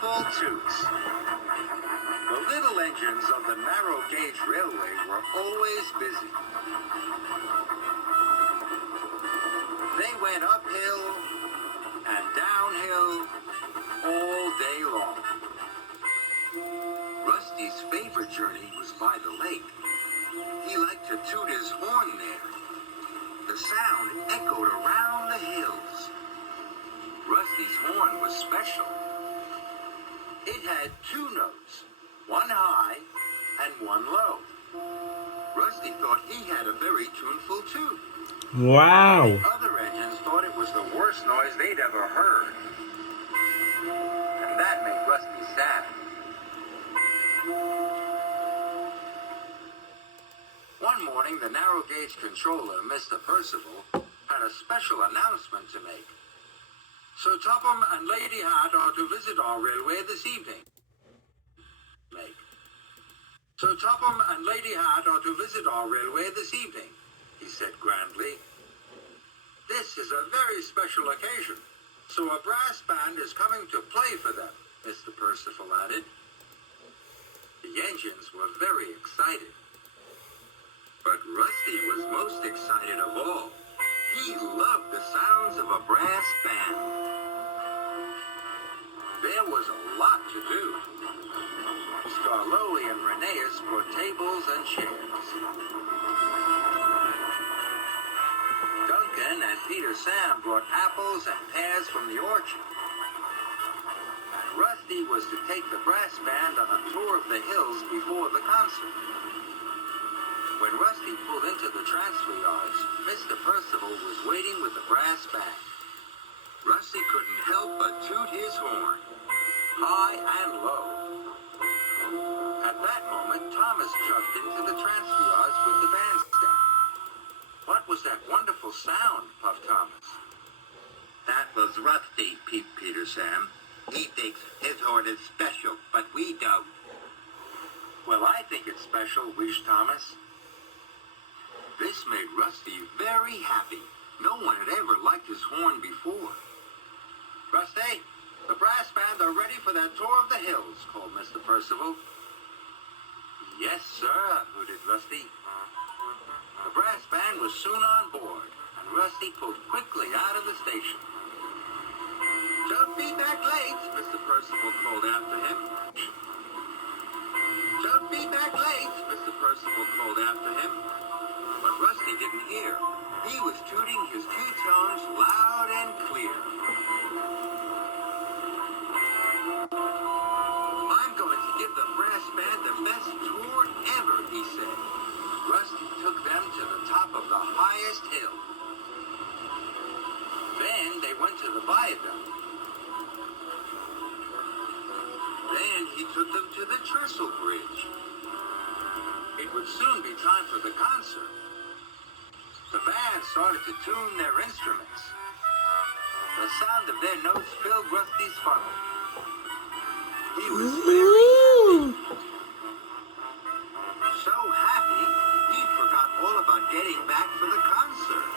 Tuneful Toots. The little engines of the narrow gauge railway were always busy. They went uphill and downhill all day long. Rusty's favorite journey was by the lake. He liked to toot his horn there. The sound echoed around the hills. Rusty's horn was special. It had two notes, one high and one low. Rusty thought he had a very tuneful toot. Wow. The other engines thought it was the worst noise they'd ever heard. And that made Rusty sad. One morning, the narrow gauge controller, Mr. Percival, had a special announcement to make. So Topham and Lady Hatt are to visit our railway this evening. So Topham and Lady Hatt are to visit our railway this evening, he said grandly. This is a very special occasion, so a brass band is coming to play for them, Mr. Percival added. The engines were very excited. But Rusty was most excited of all. He loved the sounds of a brass band. There was a lot to do. Skarloey and Rheneas brought tables and chairs. Duncan and Peter Sam brought apples and pears from the orchard. And Rusty was to take the brass band on a tour of the hills before the concert. When Rusty pulled into the transfer yards, Mr. Percival was waiting with the brass band. Rusty couldn't help but toot his horn, high and low. At that moment, Thomas chugged into the transfer yards with the bandstand. What was that wonderful sound, puffed Thomas. That was Rusty, peeped Peter Sam. He thinks his horn is special, but we don't. Well, I think it's special, wheezed Thomas. This made Rusty very happy. No one had ever liked his horn before. Rusty, the brass band are ready for that tour of the hills, called Mr. Percival. Yes, sir, hooted Rusty. The brass band was soon on board, and Rusty pulled quickly out of the station. Don't be back late, Mr. Percival called after him. Don't be back late, Mr. Percival called after him. But Rusty didn't hear. He was tooting his two tones loud and clear. I'm going to give the brass band the best tour ever, he said. Rusty took them to the top of the highest hill. Then they went to the Viaduct. Then he took them to the trestle bridge. It would soon be time for the concert. The band started to tune their instruments. The sound of their notes filled Rusty's funnel. He was very happy. So happy, he forgot all about getting back for the concert.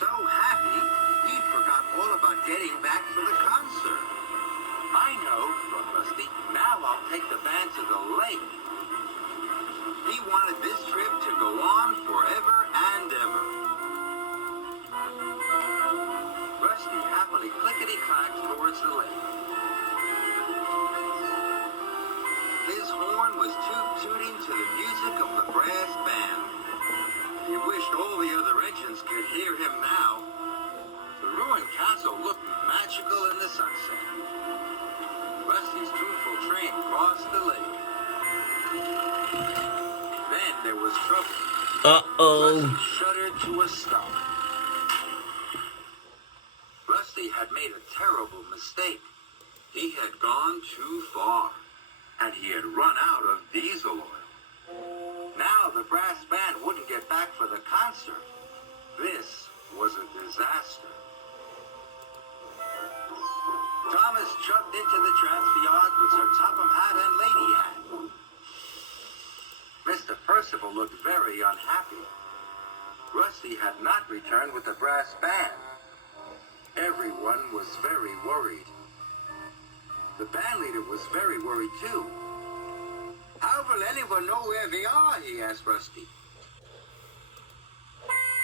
So happy, he forgot all about getting back for the concert. I know, thought Rusty. Now I'll take the band to the lake. He wanted this trip to go on forever and ever. Rusty happily clickety-clacked towards the lake. His horn was toot-tooting to the music of the brass band. He wished all the other engines could hear him now. The ruined castle looked magical in the sunset. Rusty's tuneful train crossed the lake. Then there was trouble. Uh-oh. Rusty shuddered to a stop. Rusty had made a terrible mistake. He had gone too far, and he had run out of diesel oil. Now the brass band wouldn't get back for the concert. This was a disaster. Thomas chugged into the transfer yard with Sir Topham Hatt and Lady Hatt. Mr. Percival looked very unhappy. Rusty had not returned with the brass band. Everyone was very worried. The band leader was very worried too. How will anyone know where we are? He asked Rusty.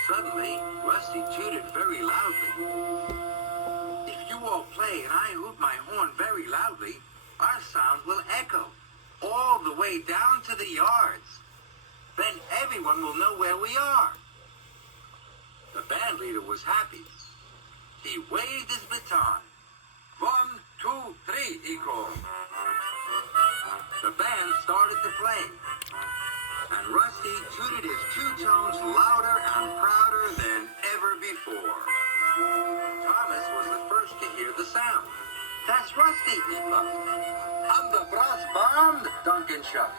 Suddenly, Rusty tooted very loudly. If you all play and I hoot my horn very loudly, our sound will echo all the way down to the yards. Then everyone will know where we are. The band leader was happy. He waved his baton. 1, 2, 3, he called. The band started to play, and Rusty tooted his two tones louder and prouder than ever before. Thomas was the first to hear the sound. That's Rusty, he puffed. I'm the brass band, Duncan shouted.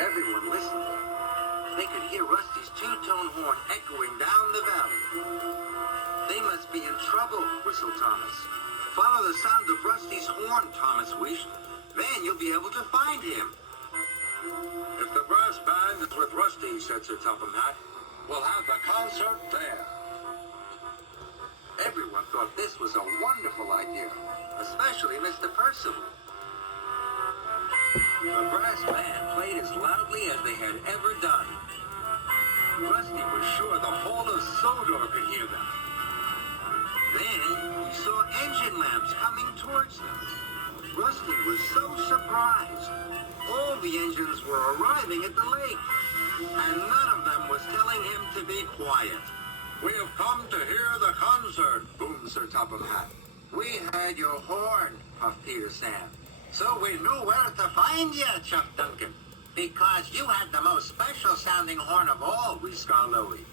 Everyone listened. They could hear Rusty's two-tone horn echoing down the valley. They must be in trouble, whistled Thomas. Follow the sound of Rusty's horn, Thomas wished. Then you'll be able to find him. If the brass band is with Rusty, said Sir Topham Hatt, we'll have the concert there. Everyone thought this was a wonderful idea, especially Mr. Percival. The brass band played as loudly as they had ever done. Rusty was sure the whole of Sodor could hear them. Then he saw engine lamps coming towards them. Rusty was so surprised. All the engines were arriving at the lake, and none of them was telling him to be quiet. We have come to hear the concert, boomed Sir Topham Hatt. We had your horn, puffed Peter Sam. So we knew where to find you, chucked Duncan. Because you had the most special-sounding horn of all, wheezed Skarloey.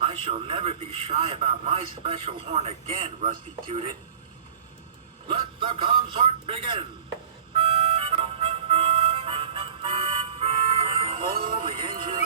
I shall never be shy about my special horn again, Rusty tooted. Let the concert begin. All the engines